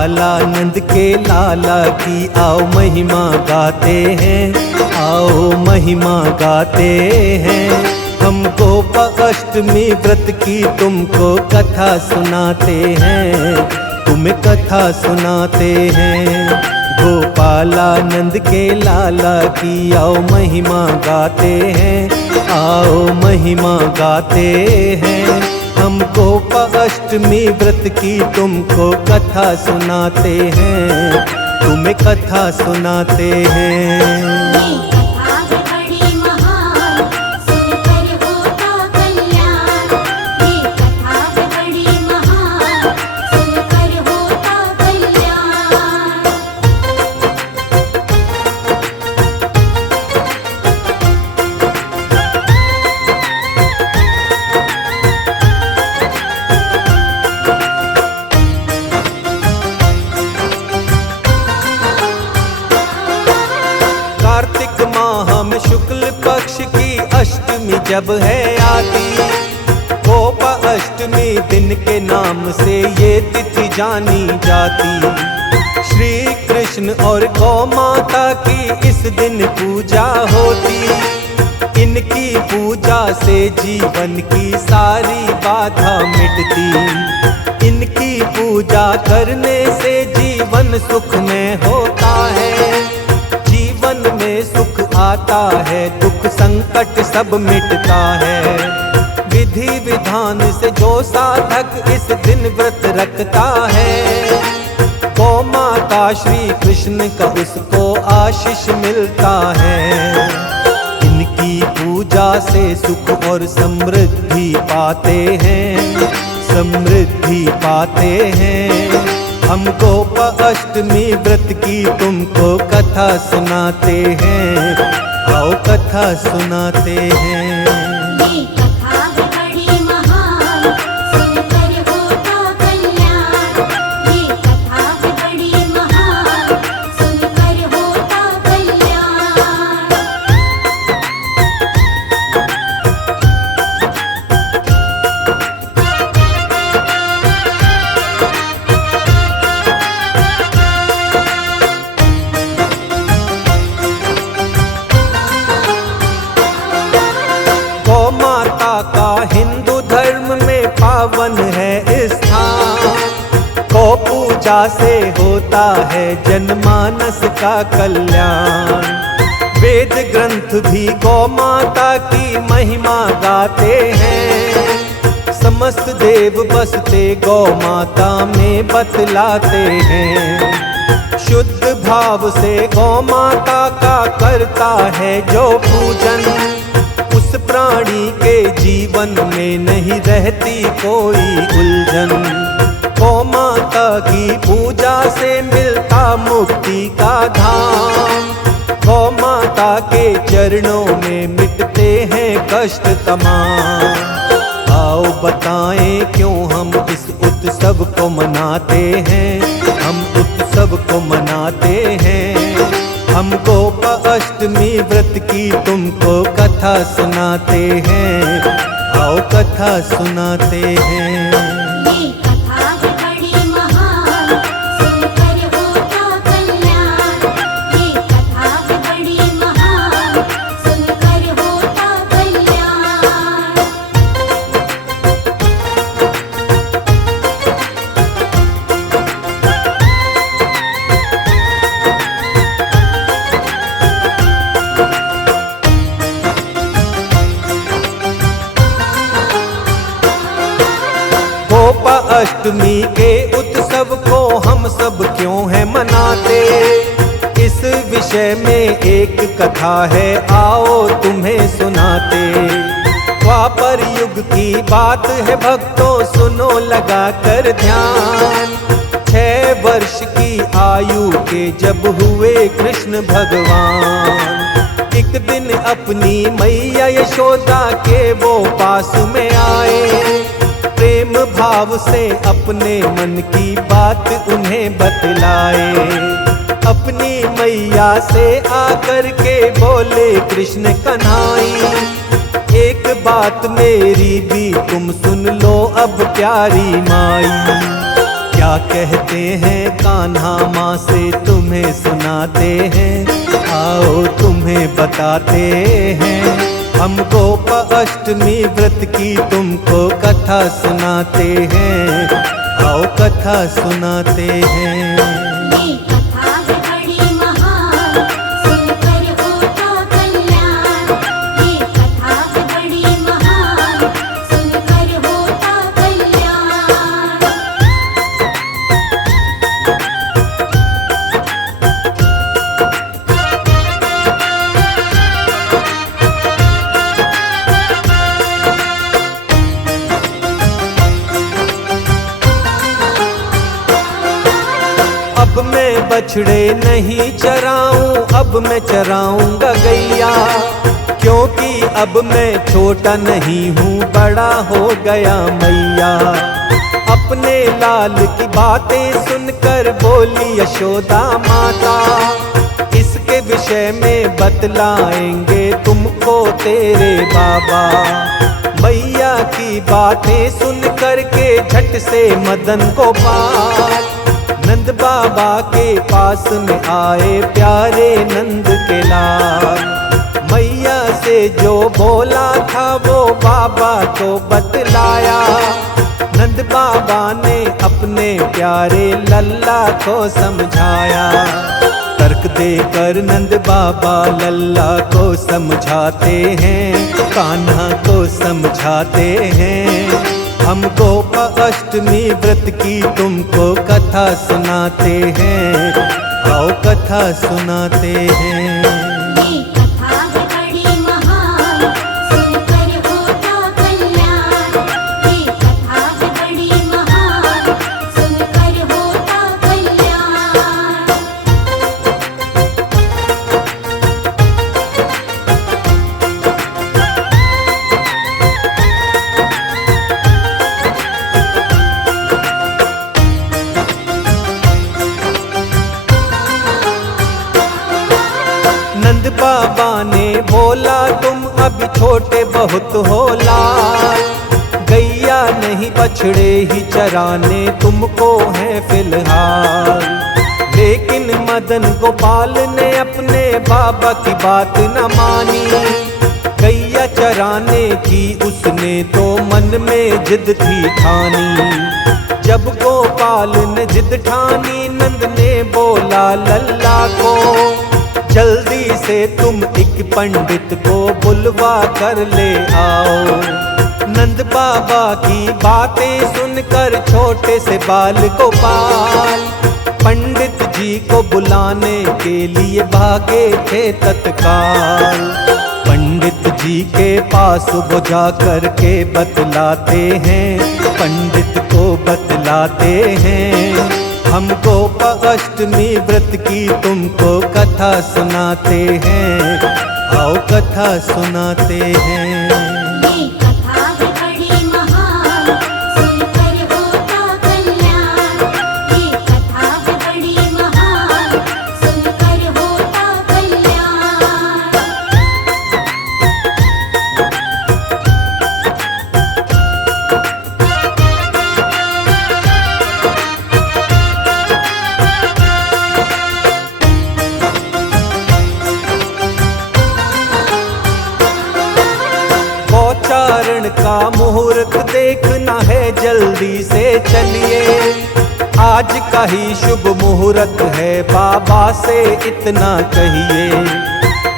गोपालानंद के लाला की आओ महिमा गाते हैं, आओ महिमा गाते हैं। हम गोपाष्टमी व्रत की तुमको कथा सुनाते हैं, तुम्हें कथा सुनाते हैं। गोपालानंद के लाला की आओ महिमा गाते हैं, आओ महिमा गाते हैं। हम गोपाष्टमी व्रत की तुमको कथा सुनाते हैं, तुम्हें कथा सुनाते हैं। कार्तिक माह में शुक्ल पक्ष की अष्टमी जब है आती, गोपाष्टमी दिन के नाम से ये तिथि जानी जाती। श्री कृष्ण और गौ माता की इस दिन पूजा होती, इनकी पूजा से जीवन की सारी बाधा मिटती। इनकी पूजा करने से जीवन सुख में होता है, जीवन में सुख आता है, दुख संकट सब मिटता है। विधि विधान से जो साधक इस दिन व्रत रखता है, गौ माता श्री कृष्ण का उसको आशीष मिलता है। इनकी पूजा से सुख और समृद्धि पाते हैं, समृद्धि पाते हैं। हम गोपाष्टमी व्रत की तुमको कथा सुनाते हैं, आओ कथा सुनाते हैं। हिंदू धर्म में पावन है स्थान, गौ पूजा से होता है जनमानस का कल्याण। वेद ग्रंथ भी गौ माता की महिमा गाते हैं, समस्त देव बसते गौ माता में बतलाते हैं। शुद्ध भाव से गौ माता का करता है जो पूजन, उस प्राणी के जीवन में नहीं रहती कोई उलझन। गौ माता की पूजा से मिलता मुक्ति का धाम, गौ माता के चरणों में मिटते हैं कष्ट तमाम। आओ बताएं क्यों हम इस उत्सव को मनाते हैं, हम उत्सव को मनाते हैं। हम गोपाष्टमी व्रत की तुमको कथा सुनाते हैं, आओ कथा सुनाते हैं। गोपाष्टमी के उत्सव को हम सब क्यों है मनाते, इस विषय में एक कथा है, आओ तुम्हें सुनाते। द्वापर युग की बात है भक्तों, सुनो लगा कर ध्यान। 6 वर्ष की आयु के जब हुए कृष्ण भगवान, एक दिन अपनी मैया यशोदा के वो पास में आए। प्रेम भाव से अपने मन की बात उन्हें बतलाए। अपनी मैया से आकर के बोले कृष्ण कन्हाई, एक बात मेरी भी तुम सुन लो अब प्यारी माई। क्या कहते हैं कान्हा माँ से तुम्हें सुनाते हैं, आओ तुम्हें बताते हैं। हम गोप अष्टमी व्रत की तुमको कथा सुनाते हैं, आओ कथा सुनाते हैं। ये कथा है बड़ी महान, सुनकर होता कल्याण। ये कथा है बड़ी महान, सुनकर होता कल्याण। अब मैं बछड़े नहीं चराऊं, अब मैं चराऊंगा गैया, क्योंकि अब मैं छोटा नहीं हूँ बड़ा हो गया मैया। अपने लाल की बातें सुनकर बोली यशोदा माता, इसके विषय में बतलाएंगे तुमको तेरे बाबा। मैया की बातें सुन करके झट से मदन गोपाल नंद बाबा के पास में आए प्यारे नंद के लाल। मैया से जो बोला था वो बाबा को बतलाया, नंद बाबा ने अपने प्यारे लल्ला को समझाया। तर्क देकर नंद बाबा लल्ला को समझाते हैं, कान्हा को समझाते हैं। हम गोप अष्टमी व्रत की तुमको कथा सुनाते हैं, आओ कथा सुनाते हैं। ये कथा है बड़ी महान, सुनकर होता कल्याण। ये कथा है बड़ी महान, सुनकर होता कल्याण। नंद बाबा ने बोला तुम अभी छोटे बहुत हो लाल, गैया नहीं बछड़े ही चराने तुमको है फिलहाल। लेकिन मदन गोपाल ने अपने बाबा की बात न मानी, गैया चराने की उसने तो मन में जिद थी ठानी। जब गोपाल ने जिद ठानी नंद ने बोला लल्ला को, जल्दी से तुम एक पंडित को बुलवा कर ले आओ। नंद बाबा की बातें सुनकर छोटे से बाल गोपाल पंडित जी को बुलाने के लिए भागे थे तत्काल। पंडित जी के पास वो जा कर के बतलाते हैं, पंडित को बतलाते हैं। हम गोप अष्टमी व्रत की तुमको कथा सुनाते हैं, आओ कथा सुनाते हैं। ये कथा है बड़ी महान, सुनकर होता कल्याण। ये कथा है बड़ी महान, सुनकर होता कल्याण। गोचारण का मुहूर्त देखना है, जल्दी से चलिए। आज का ही शुभ मुहूर्त है, बाबा से इतना कहिए।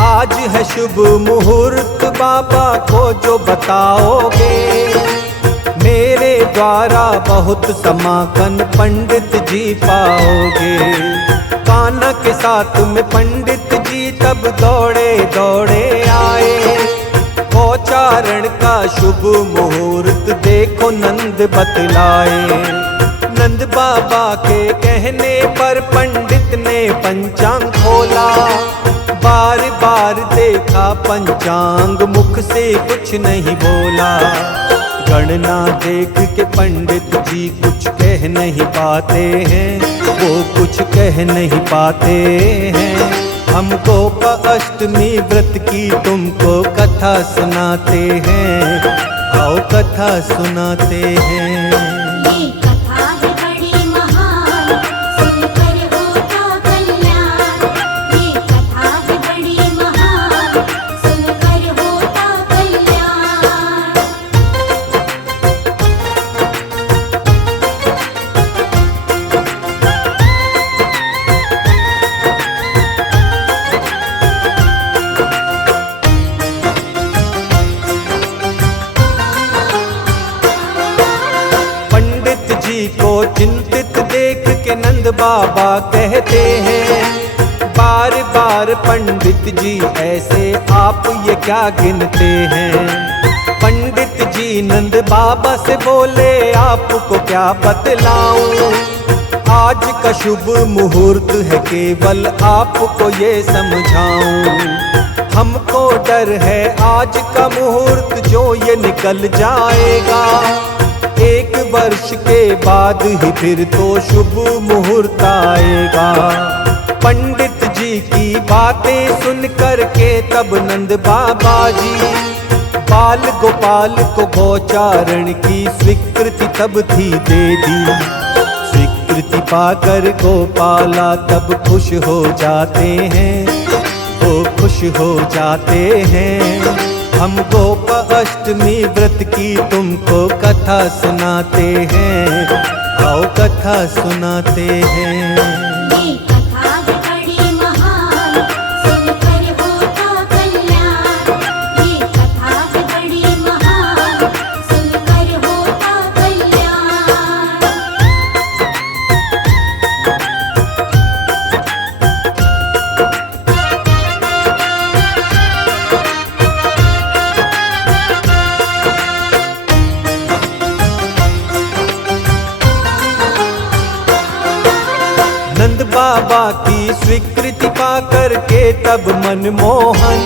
आज है शुभ मुहूर्त, बाबा को जो बताओगे, मेरे द्वारा बहुत समाकन पंडित जी पाओगे। कान्हा के साथ में पंडित जी तब दौड़े दौड़े आए। गोचारण का शुभ मुहूर्त देखो नंद बतलाए। नंद बाबा के कहने पर पंडित ने पंचांग खोला, बार बार देखा पंचांग, मुख से कुछ नहीं बोला। गणना देख के पंडित जी कुछ कह नहीं पाते हैं, वो कुछ कह नहीं पाते हैं। हम गोप अष्टमी व्रत की तुमको कथा सुनाते हैं, आओ कथा सुनाते हैं। ये कथा है बड़ी महान, चिंतित देख के नंद बाबा कहते हैं, बार बार पंडित जी ऐसे आप ये क्या गिनते हैं। पंडित जी नंद बाबा से बोले, आपको क्या बतलाऊं, आज का शुभ मुहूर्त है, केवल आपको ये समझाऊं। हमको डर है आज का मुहूर्त जो ये निकल जाएगा, 1 वर्ष के बाद ही फिर तो शुभ मुहूर्त आएगा। पंडित जी की बातें सुन कर के तब नंद बाबा जी बाल गोपाल को गोचारण की स्वीकृति तब थी दे दी। स्वीकृति पाकर गोपाला तब खुश हो जाते हैं, वो खुश हो जाते हैं। हम गोप अष्टमी व्रत की तुमको कथा सुनाते हैं, आओ कथा सुनाते हैं। ये कथा है बड़ी महान, सुनकर होता कल्याण। ये कथा है बड़ी महान, सुनकर होता कल्याण। नंद बाबा की स्वीकृति पाकर के तब मनमोहन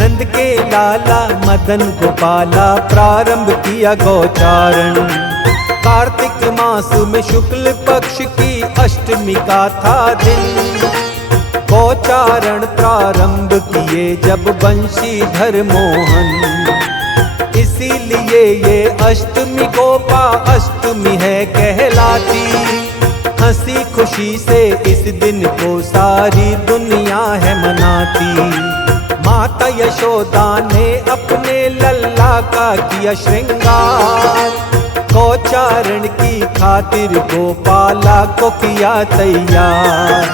नंद के लाला मदन गोपाला प्रारंभ किया गोचारण। कार्तिक मास में शुक्ल पक्ष की अष्टमी का था दिन, गोचारण प्रारंभ किए जब बंशीधर मोहन। इसीलिए ये अष्टमी गोपा अष्टमी है कहलाती। हंसी खुशी से इस दिन को सारी दुनिया है मनाती। माता यशोदा ने अपने लल्ला का किया श्रृंगार, गोचारण की खातिर गोपाला को किया तैयार।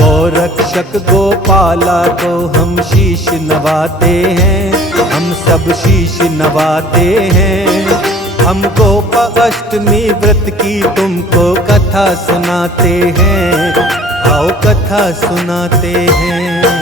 गोरक्षक गोपाला को हम शीश नवाते हैं, हम सब शीश नवाते हैं। हम गोप अष्टमी व्रत की तुमको कथा सुनाते हैं, आओ कथा सुनाते हैं।